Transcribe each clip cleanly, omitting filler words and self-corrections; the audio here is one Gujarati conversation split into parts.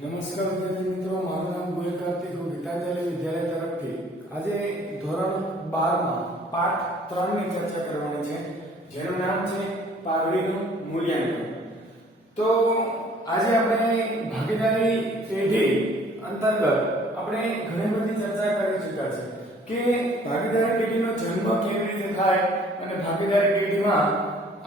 નમસ્કાર વિદ્યાર્થી મિત્રો, મારું નામ ગોયલ કાર્તિક, હું ગીતાંજલિ વિદ્યાલય તરફથી આજે ધોરણ 12 માં પાઠ 3 ની ચર્ચા કરવાની છે, જેનું નામ છે પાઘડીનું મૂલ્યાંકન. તો આજે આપણે ભાગીદારી પેઢી અંતર્ગત આપણે ઘણી બધી ચર્ચા કરી ચૂક્યા છે કે ભાગીદારી પેઢીનો જન્મ કેવી રીતે થાય અને ભાગીદારી પેઢીમાં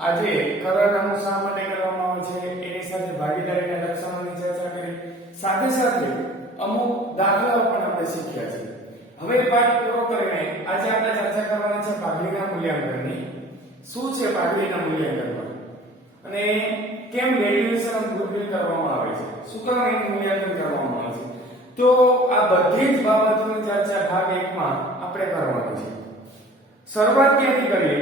આજે કરારનામું શા માટે કરવામાં આવે છે, એની સાથે ભાગીદારીના લક્ષણોની ચર્ચા કરી, સાથે સાથે અમુક દાખલાઓ પણ આપણે શીખ્યા છે. હવે પાઠ પૂરો કરીને આજે આપણે ચર્ચા કરવાની છે પાઘડીના મૂલ્યાંકનની. શું છે પાઘડીના મૂલ્યાંકન અને કેમ વેલ્યુએશન ઓફ ગુડવિલ કરવામાં આવે છે, શું કામ એનું મૂલ્યાંકન કરવામાં આવે છે, તો આ બધી જ બાબતોની ચર્ચા ભાગ 1 માં આપણે કરવાની છે. શરૂઆત ક્યાંથી કરીએ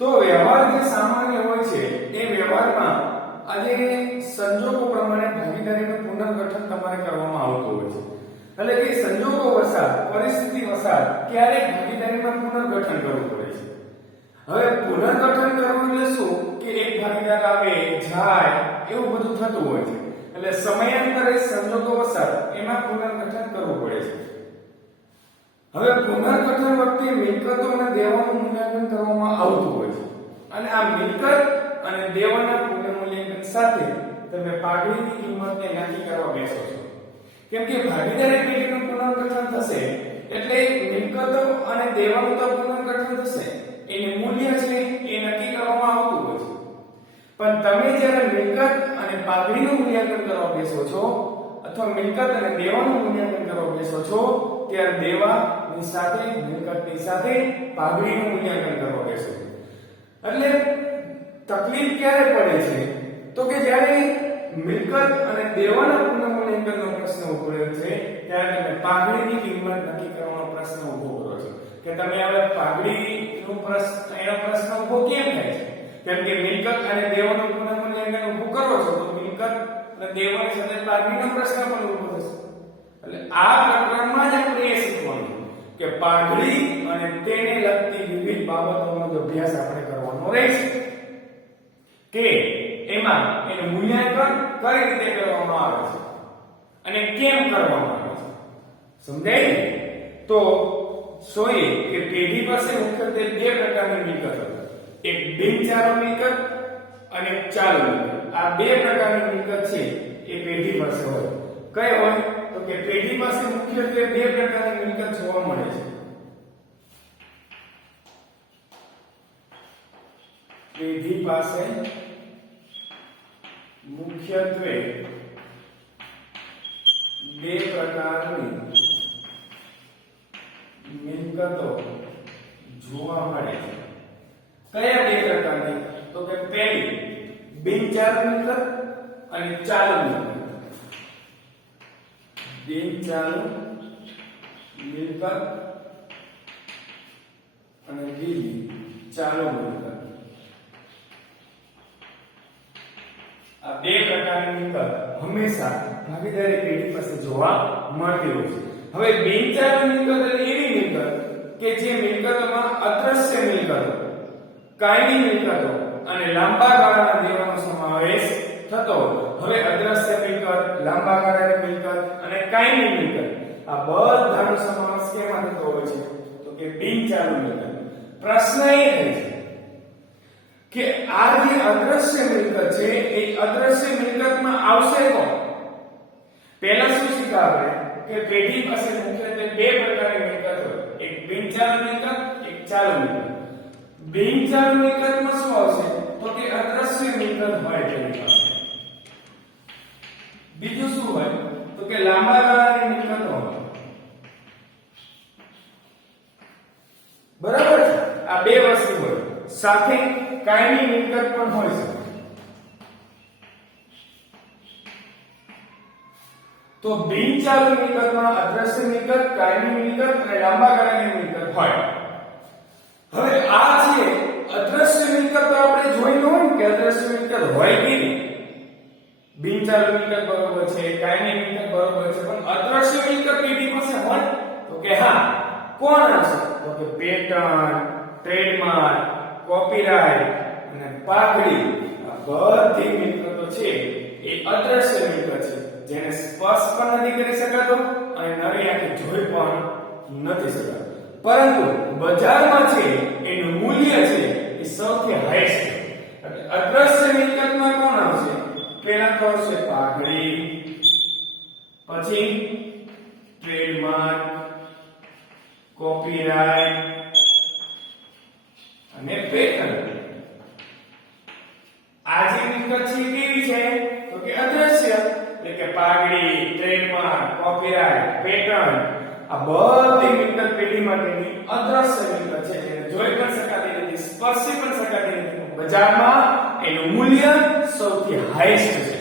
તો વ્યવહાર જે સામાન્ય હોય છે એ વ્યવહારમાં આજે સંજોગો પ્રમાણે ભાગીદારીનું પુનર્ગઠન તમારે કરવામાં આવતું હોય છે. એટલે કે સંજોગો વસાત, પરિસ્થિતિ વસાત ક્યારેક ભાગીદારીમાં પુનર્ગઠન કરવું પડે છે. હવે પુનર્ગઠન કરવું એટલે શું કે એક ભાગીદાર આવે જાય એવું બધું થતું હોય છે, એટલે સમયાંતરે સંજોગો વસાત એમાં પુનર્ગઠન કરવું પડે છે. હવે પુનર્ગઠન વખતે મિલકતો અને દેવાનું મૂલ્યાંકન કરવામાં આવતું હોય છે, અને આ મિલકત અને દેવાના મૂલ્યાંકન સાથે તમે પાઘડીની કિંમતને નક્કી કરવા બેસો છો. કેમ કે ભાગીદારી પેઢીનું પુનર્ગઠન થશે એટલે મિલકતો અને દેવાનું તો પુનર્ગઠન થશે, એનું મૂલ્ય છે એ નક્કી કરવામાં આવતું હોય છે. પણ તમે જ્યારે મિલકત અને પાઘડીનું મૂલ્યાંકન કરવા બેસો છો અથવા મિલકત અને દેવાનું મૂલ્યાંકન કરવા બેસો છો ત્યારે દેવાની સાથે મિલકતની સાથે પાઘડીનું મૂલ્યાંકન કરવા બેસો છો. એટલે તકલીફ ક્યારે પડે છે તો કે જ્યારે મિલકત અને દેવાના પુનર્મૂલ્યાંકનનો પ્રશ્ન ઉભો છે ત્યારે તમે પાઘડીની કિંમત નક્કી કરવાનો પ્રશ્ન ઉભો કરો છો કે તમે હવે પાઘડીનો પ્રશ્ન ઉભો કેમ થાય છે? કેમ કે મિલકત અને દેવાનું પુનર્મૂલ્યાંકન ઉભું કરો છો તો મિલકત અને દેવાની સાથે પાઘડીનો પ્રશ્ન પણ ઉભો થશે. એટલે આ પ્રકરણમાં જ આપણે એ શીખવાનું કે પાઘડી અને તેને લગતી વિવિધ બાબતોનો અભ્યાસ આપણે કરવાનો રહેશે કે એમાં એનું મૂલ્યાંકન કઈ રીતે કરવામાં આવે છે અને કેમ કરવામાં આવે છે. સમજાય? તો જોઈએ કે પેઢી પાસે મુખ્યત્વે બે પ્રકારની મિલકત હોય, એક બિનચાલુ મિલકત અને ચાલુ મિલકત. આ બે પ્રકારની મિલકત છે એ પેઢી પાસે હોય. કઈ હોય તો કે પેઢી પાસે મુખ્યત્વે બે પ્રકારની મિલકત જોવા મળે છે. પેઢી પાસે મુખ્યત્વે બે પ્રકારની મિલકતો જોવા મળે છે. કયા બે પ્રકારની? તો કે પહેલી બિનચાલુ મિલકત અને ચાલુ મિલકત. બિનચાલુ મિલકત અને બીજી ચાલુ મિલકત. આ બે પ્રકારની મિલકત હંમેશા ભાગીદારી પેઢી પાસે જોવા મળતી હોય છે. હવે બિનચાલુ મિલકત એટલે એવી મિલકત કે જે મિલકતોમાં અદ્રશ્ય મિલકતો, કાયમી મિલકતો અને લાંબા ગાળાના દેવાનો સમાવેશ થતો હોય. હવે અદ્રશ્ય મિલકત, લાંબા ગાળાની મિલકત અને કાયમી મિલકત આ બધાનો સમાવેશ કેમાં થતો હોય છે તો કે બિનચાલુ મિલકત. પ્રશ્ન એ થાય છે કે આ જે અદ્રશ્ય મિલકત છે એ અદ્રશ્ય મિલકતમાં આવશે કોણ? પહેલા શું શીખ્યા આપણે કે પેઢી પાસે મુખ્યત્વે બે પ્રકારની મિલકત હોય, એક બિનચાલુ મિલકત, એક ચાલુ મિલકત. બિનચાલુ મિલકતમાં શું આવશે તો કે અદ્રશ્ય મિલકત હોય તેની પાસે. બીજું શું હોય તો કે લાંબા ગાળાની મિલકત હોય. બરાબર છે? આ બે વસ્તુ હોય, સાથે કાયમી મિલકત પણ હોય છે. તો બિનચાલુ મિલકતમાં અદ્રશ્ય મિલકત, કાયમી મિલકત અને લાંબા ગાળાની મિલકત હોય. હવે આ છે અદ્રશ્ય મિલકત તો આપણે જોઈ લો કે અદ્રશ્ય મિલકત હોય કે બિનચાલુ મિલકત બરોબર છે, કાયમી મિલકત બરોબર છે, પણ અદ્રશ્ય મિલકત પેઢી પાસે હોય તો કે હા. કોણ હશે તો કે પેટર્ન, ટ્રેડમાર્ક, કોપીરાઇટ અને પાઘડી. આ બધી મિલકતો છે એ અદ્રશ્ય મિલકત છે, જેને સ્પર્શ પણ નથી કરી શકાતો અને નરી આંખે જોઈ પણ નથી શકાતો. પરંતુ બજારમાં છે એનું મૂલ્ય છે એ સૌથી હાઈએસ્ટ છે. એટલે અદ્રશ્ય મિલકતમાં કોણ આવશે? પહેલા તો આવશે પાઘડી, પછી ટ્રેડમાર્ક, કોપીરાઇટ અને પેટન્ટ. આ જે મિલકત છે કેવી છે? તો કે અદ્રશ્ય, એટલે કે પાઘડી, ટ્રેડમાર્ક, કોપીરાઇટ, પેટન્ટ આ બધી મિલકત પેઢી માટેની અદ્રશ્ય મિલકત છે, જેને જોઈ પણ શકાતી નથી, સ્પર્શી પણ શકાતી નથી. બજારમાં એનું મૂલ્ય સૌથી હાઈએસ્ટ છે.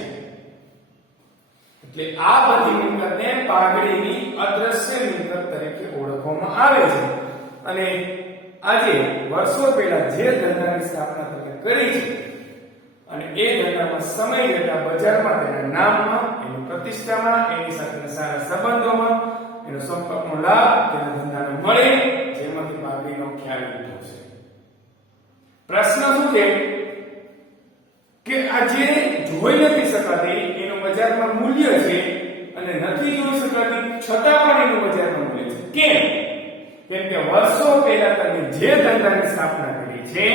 એટલે આ બધી મિલકતને પાઘડીની અદ્રશ્ય મિલકત તરીકે ઓળખવામાં આવે છે. અને આજે વર્ષો પહેલા જે ધંધાની સ્થાપના તમે કરી છે અને એ ધંધામાં સમય જતા બજારમાં તેના નામમાં, એની પ્રતિષ્ઠામાં, એની સાથેના સારા સંબંધોમાં એનો સંપર્કનો લાભ તેના ધંધાને મળે, જેમાંથી પાઘડીનો ખ્યાલ લીધો છે. પ્રશ્ન શું છે કે આ જે જોઈ નથી શકાતી એનું બજારમાં મૂલ્ય છે અને નથી જોઈ શકાતી છતાં પણ એનું બજારમાં મૂલ્ય છે. કેમ? કેમ કે વર્ષો પહેલા તમે જે ધંધાની સ્થાપના કરી છે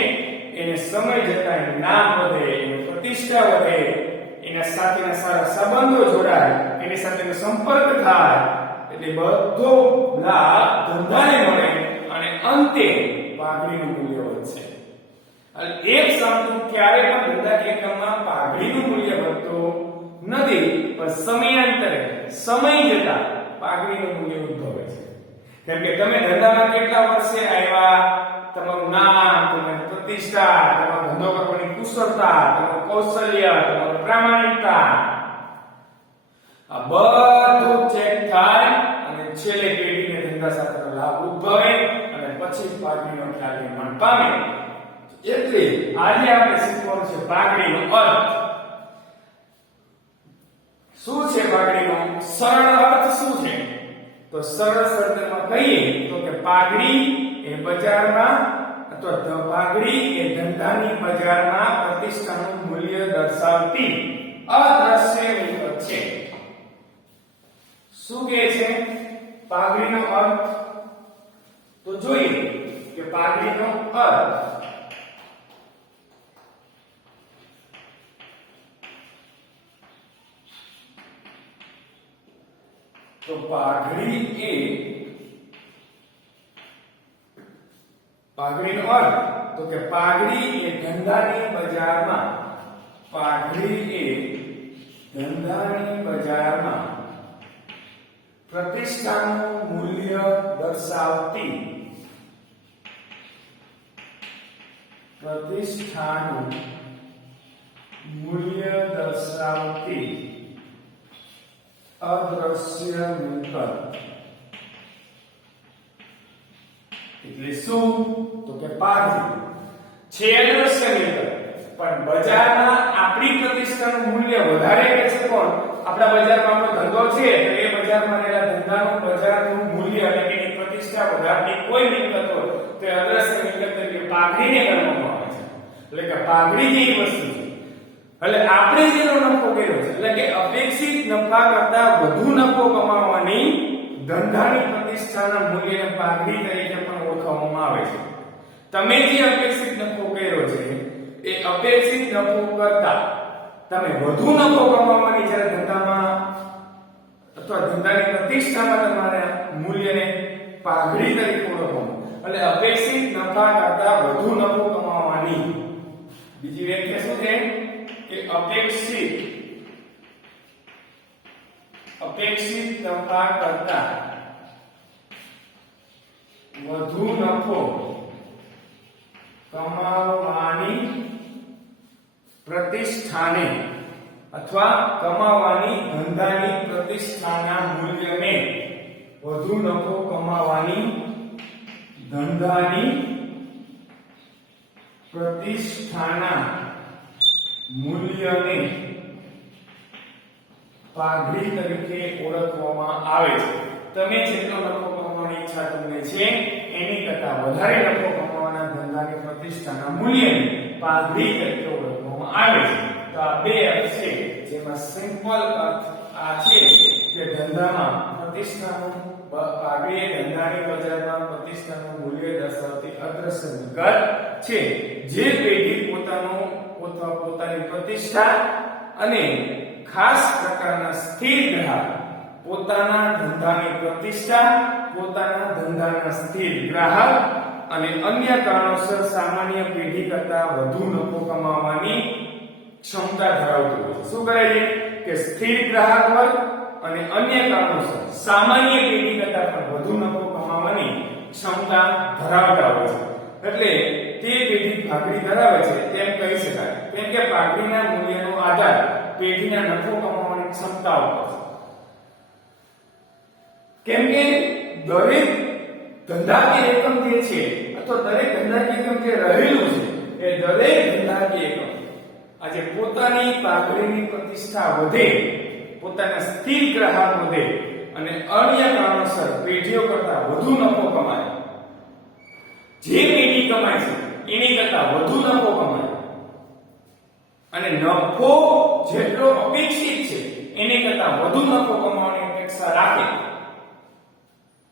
એને સમય જતા એનું નામ વધે, એની પ્રતિષ્ઠા વધે, એના સાથેના સારા સંબંધો જોડાય, એની સાથેનો સંપર્ક થાય, એટલે બધો લાભ ધંધાને મળે અને અંતે પાઘડીનું મૂલ્ય વધશે. એક સામતું ક્યારે પણ ધંધાકીય કામમાં પાઘડીનું મૂલ્ય વધતું નથી, પણ સમયાંતરે સમય જતા પાઘડીનું મૂલ્ય ઉદ્ભવે છે. કેમ કે તમે ધંધામાં કેટલા વર્ષે આવ્યા, તમારું નામ, તમારી પ્રતિષ્ઠા, તમારો ધંધો કરવાની કુશળતા, તમારું કૌશલ્ય, તમારી પ્રામાણિકતા આ બધું ચેક થાય અને છેલ્લે પેઢીને ધંધા સાથેનો લાભ ઉદ્ભવે અને પછી પાઘડીનો ખ્યાલ નિર્માણ પામે. એટલે આજે આપણે શીખવાનું છે પાઘડીનો અર્થ શું છે. પાઘડીનો સરળ અર્થ શું છે? તો સરળ શબ્દમાં કહીએ તો કે પાઘડી એ બજારમાં અથવા પાઘડી એ ધંધાની બજારમાં પ્રતિષ્ઠાનું મૂલ્ય દર્શાવતી અદ્રશ્ય મિલકત છે. શું કહે છે પાઘડીનો અર્થ? તો જોઈએ કે પાઘડીનો અર્થ તો પાઘડીનો અર્થ તો કે પાઘડી એ ધંધાની બજારમાં, પાઘડી એ ધંધાની બજારમાં પ્રતિષ્ઠાનું મૂલ્ય દર્શાવતી, પ્રતિષ્ઠાનું મૂલ્ય દર્શાવતી અદ્રશ્ય મિલકત. એટલે શું? તો કે પાઘડી છે અદ્રશ્ય મિલકત, પણ બજારમાં આપણી પ્રતિષ્ઠાનું મૂલ્ય વધારે કે છે કોણ? આપણા બજારમાં આપણો ધંધો છે તો એ બજારમાં રહેલા ધંધાનું બજારનું મૂલ્ય અને એની પ્રતિષ્ઠા વધારતી કોઈ મિલકત હોય તો અદ્રશ્ય મિલકત તરીકે પાઘડીને ગણવામાં આવે છે. એટલે કે પાઘડી જેવી વસ્તુ છે. એટલે આપણે જેનો નફો કર્યો છે, એટલે કે અપેક્ષિત નફા કરતા વધુ નફો કમાવાની ધંધાની પ્રતિષ્ઠાના મૂલ્યને પાઘડી તરીકે પણ ઓળખવામાં આવે છે. તમે જે અપેક્ષિત નફો કર્યો છે એ અપેક્ષિત નફો કરતા તમે વધુ નફો કમાવાની જ્યારે ધંધામાં અથવા ધંધાની પ્રતિષ્ઠામાં તમારા મૂલ્યને પાઘડી તરીકે ઓળખવામાં, એટલે અપેક્ષિત નફા કરતા વધુ નફો કમાવાની બીજી વ્યાખ્યા શું છે કે અપેક્ષિત નફા કરતા વધુ નફો કમાવાની પ્રતિષ્ઠાને અથવા કમાવાની ધંધાની પ્રતિષ્ઠાના મૂલ્યને, વધુ નફો કમાવાની ધંધાની પ્રતિષ્ઠાના મૂલ્યને પાઘડી તરીકે ઓળખવામાં આવે છે. તમે જેટલો નફો કમાવાની ઈચ્છા તમને છે એની કરતા વધારે નફો કમાવાના ધંધાની પ્રતિષ્ઠાના મૂલ્યને પાઘડી તરીકે ઓળખવામાં આવે છે. તો આ બે અર્થ છે જેમાં સિમ્પલ અર્થ આ છે કે ધંધામાં પ્રતિષ્ઠાનું પાઘડી એ ધંધાની બજારમાં પ્રતિષ્ઠાનું મૂલ્ય દર્શાવતી અદ્રશ્ય મિલકત છે જે પેઢી પોતાની પ્રતિષ્ઠા અને ખાસ પ્રકારના સ્થિર ગ્રાહક પોતાના ધંધાની પ્રતિષ્ઠા પોતાના ધંધાના સ્થિર ગ્રાહક અને અન્ય કારણોસર સામાન્ય પેઢી કરતાં વધુ નફો કમાવવાની ક્ષમતા ધરાવતું હોય છે. શું કરે છે કે સ્થિર ગ્રાહક વર્ગ અને અન્ય કારણોસર સામાન્ય પેઢી કરતાં પણ વધુ નફો કમાવવાની ક્ષમતા ધરાવતા હોય છે. એટલે તે પેઢી પાઘડી ધરાવે છે તેમ કહી શકાય. કેમ કે પાઘડીના મૂલ્યનો આધાર પેઢીના નફો કમાવવાની ક્ષમતા ઉપર છે. કેમ કે દરેક ધંધાકીય એકમ જે છે અથવા દરેક ધંધાકીય એકમ જે રહેલું છે એ દરેક ધંધાકીય એકમ આજે પોતાની પાઘડીની પ્રતિષ્ઠા વધે, પોતાના સ્થિર ગ્રાહક વધે અને અન્ય કારણોસર પેઢીઓ કરતાં વધુ નફો કમાય. જે પેઢી કમાય છે એની કરતાં વધુ નફો કમાય અને નફો જેટલો અપેક્ષિત છે એની કરતાં વધુ નફો કમાવાની અપેક્ષા રાખે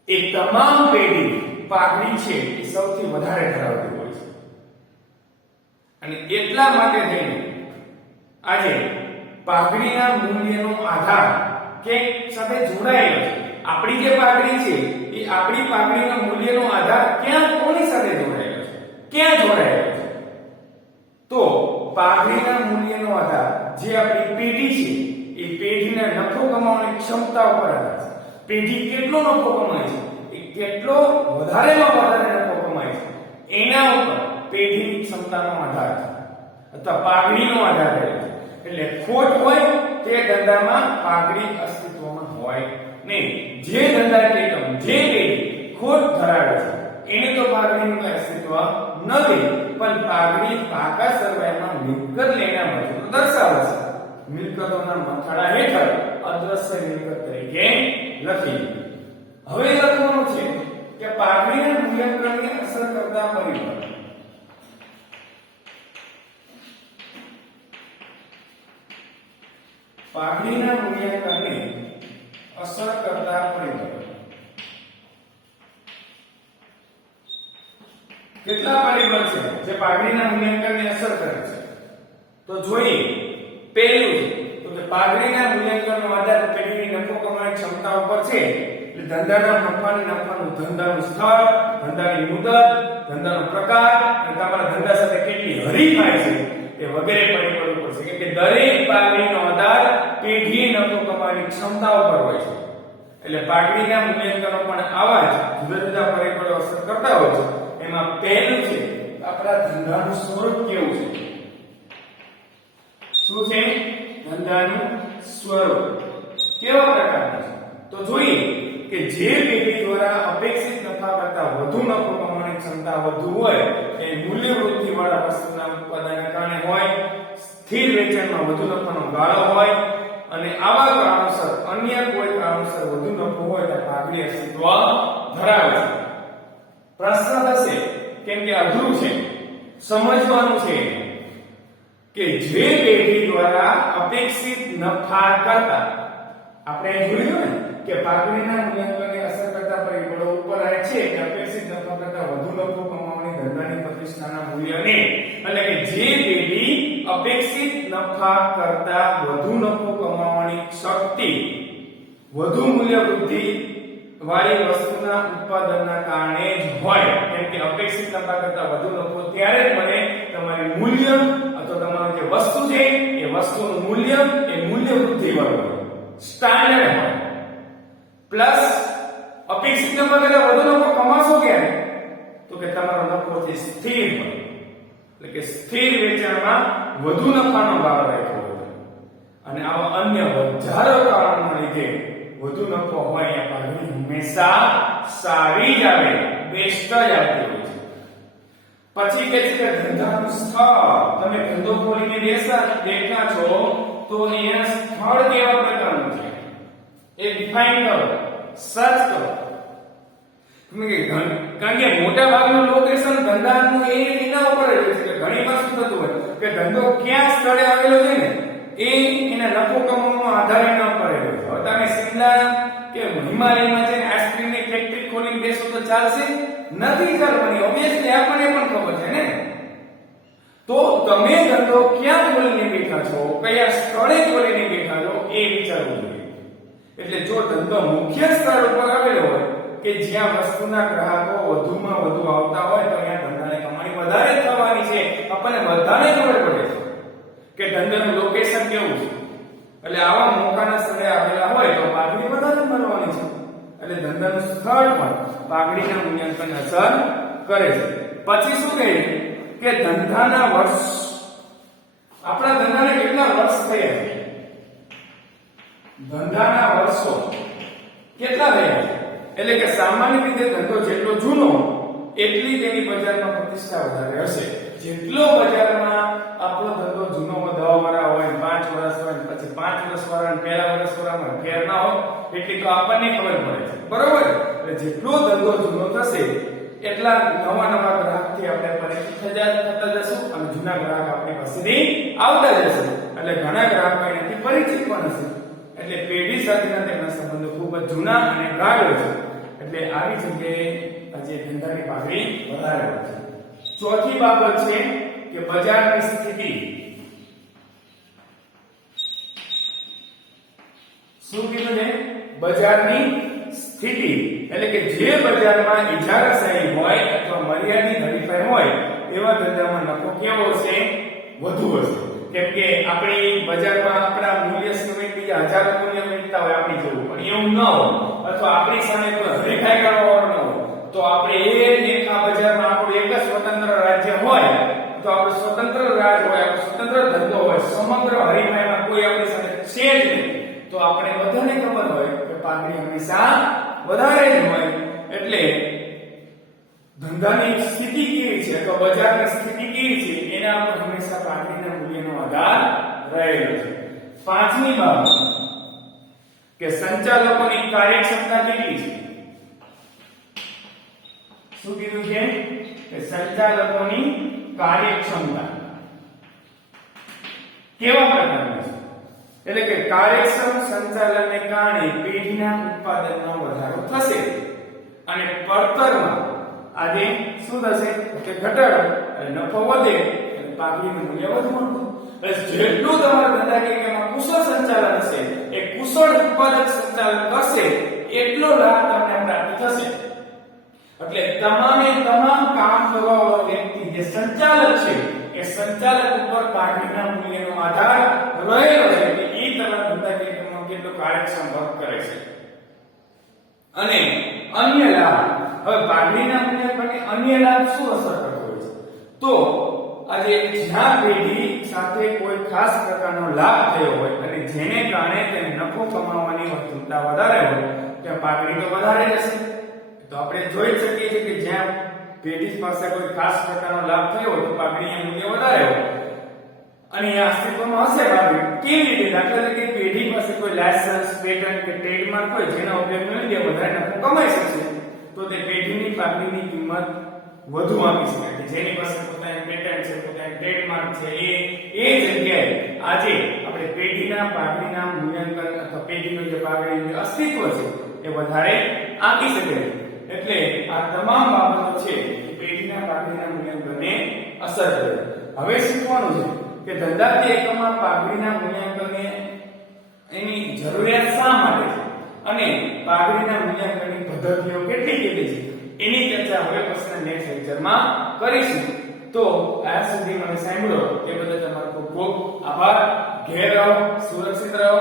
એ તમામ પેઢી પાઘડી છે એ સૌથી વધારે ધરાવતી હોય છે. અને એટલા માટે થઈને આજે પાઘડીના મૂલ્યનો આધાર કે સાથે જોડાયેલો છે. આપણી જે પાઘડી છે એ આપણી પાઘડીના મૂલ્યનો આધાર ક્યાં કોની સાથે જોડાયેલો છે, ક્યાં જોડાયેલો છે? તો પાઘડીના મૂલ્યનો આધાર જે આપણી પેઢી છે એ પેઢીના નફો કમાવાની ક્ષમતા ઉપર આધાર છે. પેઢી કેટલો નફો કમાય છે, એ કેટલો વધારેમાં વધારે નફો કમાય છે એના ઉપર પેઢીની ક્ષમતાનો આધાર છે અથવા પાઘડીનો આધાર રહે છે. એટલે ખોટ હોય તે ધંધામાં પાઘડી અસ્તિત્વમાં હોય નહીં. જે ધંધા એકમ જે પેઢી ખોટ ધરાવે છે એને તો પાઘડીનું કોઈ અસ્તિત્વ નથી, પણ પાઘડી પાકા સરવાયમાં મિલકત લેના મજૂર દર્શાવે છે. મિલકતોના મથાળા હેઠળ અદ્રશ્ય મિલકત તરીકે લખી. હવે લખવાનું છે કે પાઘડીના મૂલ્યાંકનને અસર કરતા પરિબળ. પાઘડીના મૂલ્યાંકનને અસર કરતા પરિબળ કેટલા પરિબળ છે જે પાઘડીના મૂલ્યાંકનને અસર કરે છે? તો જોઈએ. પહેલું તો કે પાઘડીના મૂલ્યાંકનનો આધાર પેઢીની નફો કમાવાની ક્ષમતા ઉપર છે. એટલે ધંધાના નફાનું ધંધાનું સ્થળ, ધંધાની મુદત, ધંધાનો પ્રકાર અને તમારા ધંધા સાથે કેટલી હરીફાઈ છે એ વગેરે પરિબળો ઉપર છે. કેમ કે દરેક પાઘડીનો આધાર પેઢીએ નફો કમાવાની ક્ષમતા ઉપર હોય છે. એટલે પાઘડીના મૂલ્યાંકનો પણ આવા જ જુદા જુદા પરિબળો અસર કરતા હોય છે. એમાં પહેલું છે આપણા ધંધાનું સ્વરૂપ કેવું છે. શું છે? ધંધાનું સ્વરૂપ કેવા પ્રકારનું છે? તો જોઈએ કે જે પેઢી દ્વારા અપેક્ષિત નફા કરતાં વધુ નફો કમાવાની ક્ષમતા વધુ હોય એ મૂલ્ય વૃદ્ધિ વાળા વસ્તુના ઉત્પાદનને કારણે હોય, સ્થિર વેચાણમાં વધુ નફાનો ગાળો હોય અને આવા કારણોસર અન્ય કોઈ કારણોસર વધુ નફો હોય તો પાઘડી અસ્તિત્વ ધરાવે છે. પ્રશ્ન થશે કેમ કે અઘરું છે, સમજવાનું છે કે જે પેઢી દ્વારા અપેક્ષિત નફા કરતા આપણે જોયું ને કે પાઘડીના મૂલ્યાંકનને અસર કરતા પરિબળો ઉપર આવે છે કે અપેક્ષિત નફા કરતા વધુ નફો કમાવાની ધંધાની પ્રતિષ્ઠાના મૂલ્યને, એટલે કે જે પેઢી અપેક્ષિત નફા કરતા વધુ નફો કમાવાની શક્તિ વધુ મૂલ્ય વૃદ્ધિ વાળી વસ્તુના ઉત્પાદનના કારણે જ હોય. કેમ કે અપેક્ષિત નફા કરતા વધુ નફો ત્યારે જ મળે તમારી મૂલ્ય અથવા તમારું જે વસ્તુ છે એ વસ્તુનું મૂલ્ય એ મૂલ્ય વૃદ્ધિ વાળું હોય, સ્ટાન્ડર્ડ હોય, પ્લસ અપેક્ષિત નફા કરતા વધુ નફો કમાશો ક્યારે? તો કે તમારો નફો છે સ્થિર હોય, એટલે કે સ્થિર વેચાણમાં વધુ નફાનો ગાળો રાખ્યો હોય અને આવા અન્ય હજારો કારણોના લીધે વધુ નફો હોય એ પાઘડી હંમેશા સારી જ આવે, બેસ્ટ જ આવતી હોય છે. પછી કે છે કે ધંધાનું સ્થળ. તમે ધંધો ખોલીને બેઠા છો તો એના સ્થળ કેવા પ્રકારનું છે એ ડિફાઇન કરો, સર્ચ કરો. કારણ કે મોટા ભાગનું લોકેશન ધંધાનું એના ઉપર જ હોય છે. ઘણી વાર શું થતું હોય કે ધંધો ક્યાં સ્થળે આવેલો છે ને એ એના નફો કમાવાનો આધાર એના ઉપર હોય. હવે તમે શિમલા કે હિમાલયમાં છે આઈસ્ક્રીમની ફેક્ટરી ખોલીને બેસો તો ચાલશે? નથી ચાલવાની. ઓબ્વિયસલી આપણને પણ ખબર છે ને. તો તમે ધંધો ક્યાં ખોલીને બેઠા છો, કયા સ્થળે ખોલીને બેઠા છો એ વિચારવું જોઈએ. એટલે જો ધંધો મુખ્ય સ્થળ ઉપર આવેલો હોય કે જ્યાં વસ્તુના ગ્રાહકો વધુમાં વધુ આવતા હોય તો અહીંયા ધંધાની કમાણી વધારે થવાની છે. આપણને બધાને ખબર પડે છે કે ધંધાનું લોકેશન કેવું છે. એટલે આવા મોકાના સ્થળે આવેલા હોય તો પાઘડી વધારે મળવાની છે. એટલે ધંધાનું સ્થળ પણ પાઘડીના મૂલ્યાંકન અસર કરે છે. પછી શું કહે કે ધંધાના વર્ષ, આપણા ધંધાને કેટલા વર્ષ થયા છે, ધંધાના વર્ષો કેટલા થયા છે. એટલે કે સામાન્ય રીતે ધંધો જેટલો જૂનો એટલી તેની બજારમાં પ્રતિષ્ઠા વધારે હશે. જેટલો બજારમાં આપણો ધંધો જૂનો 10 વર્ષ હોય, 5 વર્ષ હોય, પછી 5 વર્ષ વાળા પહેલા વર્ષ વાળામાં ફેર ના હોય એટલી તો આપણને ખબર પડે છે, બરોબર. એટલે જેટલો ધંધો જૂનો થશે એટલા નવા ગ્રાહકથી આપણે પરિચિત થતા જશું અને જૂના ગ્રાહક આપણી પાસેથી આવતા જશે. એટલે ઘણા ગ્રાહકો એનાથી પરિચિત પણ હશે. એટલે પેઢી સાથેના તેમના સંબંધો ખૂબ જ જૂના અને ગાઢ છે. એટલે આવી જગ્યાએ આજે ધંધાની પાઘડી વધારે હોય છે. ચોથી બાબત છે કે બજારની સ્થિતિ. શું કીધું છે? બજારની સ્થિતિ. એટલે કે જે બજારમાં ઇજારાશાહી હોય અથવા મર્યાદિત હરીફાઈ હોય એવા ધંધામાં નફો કેવો હશે? વધુ હશે. કેમ કે આપણી બજારમાં આપણા મૂલ્ય સિવાય બીજા હજારો મૂલ્ય વેચતા હોય આપણી જેવું, પણ એવું ન હોય અથવા આપણી સામે કોઈ હરીફાઈ કરવાવાળો ન હોય તો આપણે એક આ બજારમાં આપણું એક જ સ્વતંત્ર રાજ્ય હોય તો આપણું સ્વતંત્ર રાજ હોય, આપણો સ્વતંત્ર ધંધો હોય, સમગ્ર હરીફાઈમાં કોઈ આપણી સાથે છે જ નહીં તો આપણે બધાને ખબર હોય કે પાઘડી હંમેશા વધારે જ હોય. એટલે ધંધાની સ્થિતિ કેવી છે અથવા બજારની સ્થિતિ કેવી છે એના પર હંમેશા પાઘડીના મૂલ્યનો આધાર રહેલો છે. પાંચમી બાબત કે સંચાલકોની કાર્યક્ષમતા કેટલી છે. શું કીધું છે કે સંચાલકોની કાર્યક્ષમતા કેવા પ્રકારની છે. એટલે કે કાર્યક્ષમ સંચાલનને કારણે પેઢીના ઉત્પાદનમાં વધારો થશે અને પડતરમાં આજે શું થશે કે ઘટાડો, નફો વધે અને પાઘડીનું મૂલ્ય વધુ મળશે. જેટલું તમારા ધંધાકીયમાં કુશળ સંચાલન હશે, એ કુશળ ઉત્પાદક સંચાલન કરશે એટલો લાભ તમને પ્રાપ્ત થશે. એટલે તમામ કામ કરવાવાળો વ્યક્તિ જે સંચાલક છે એ સંચાલક ઉપર પાઘડીના મૂલ્યનો આધાર રહેલો છે કે એ તમારા ધંધાકીયમાં કેટલો કાર્યક્ષમ વર્ક કરે છે. અને અન્ય લાભ, હવે પાઘડીના મૂલ્યાંકનને અન્ય લાભ શું અસર કરતો હોય છે? તો આજે જ્યાં પેઢી સાથે કોઈ ખાસ પ્રકારનો લાભ થયો હોય અને જેને કારણે તેને નફો કમાવાની ક્ષમતા વધારે હોય ત્યાં પાઘડી તો વધારે હશે. તો આપણે જોઈ શકીએ છીએ કે જ્યાં પેઢી પાસે કોઈ ખાસ પ્રકારનો લાભ થયો હોય તો પાઘડીનું મૂલ્ય વધારે હોય અને આ અસ્તિત્વમાં હશે પાઘડી. કેવી રીતે? દાખલા તરીકે પેઢી પાસે કોઈ લાયસન્સ, પેટન્ટ કે ટ્રેડમાર્ક હોય જેના ઉપયોગને લીધે વધારે નફો કમાઈ શકશે તો તે પેઢીની પાઘડીની કિંમત વધુ આપી શકાય. જેની પાસે પોતાની પેટન્ટ છે, પોતાની ટ્રેડમાર્ક છે, એ જગ્યાએ આજે આપણે પેઢીના પાઘડીના મૂલ્યાંકન અથવા પેઢીનું જે પાઘડીનું અસ્તિત્વ છે એ વધારે આપી શકે. એટલે આ તમામ બાબતો છે કે પેઢીના પાઘડીના મૂલ્યાંકનને અસર કરે. હવે શીખવાનું છે કે ધંધાકીય એકમમાં પાઘડીના મૂલ્યાંકનને એની જરૂરિયાત શા માટે છે અને પાઘડીના મૂલ્યાંકનની પદ્ધતિઓ કેટલી છે એની ચર્ચા હવે પછીના નેક્સ્ટ લેક્ચરમાં કરીશું. તો આ સુધી મને સાંભળો એ બદલ તમારો ખૂબ ખૂબ આભાર. ઘેર રહો, સુરક્ષિત રહો.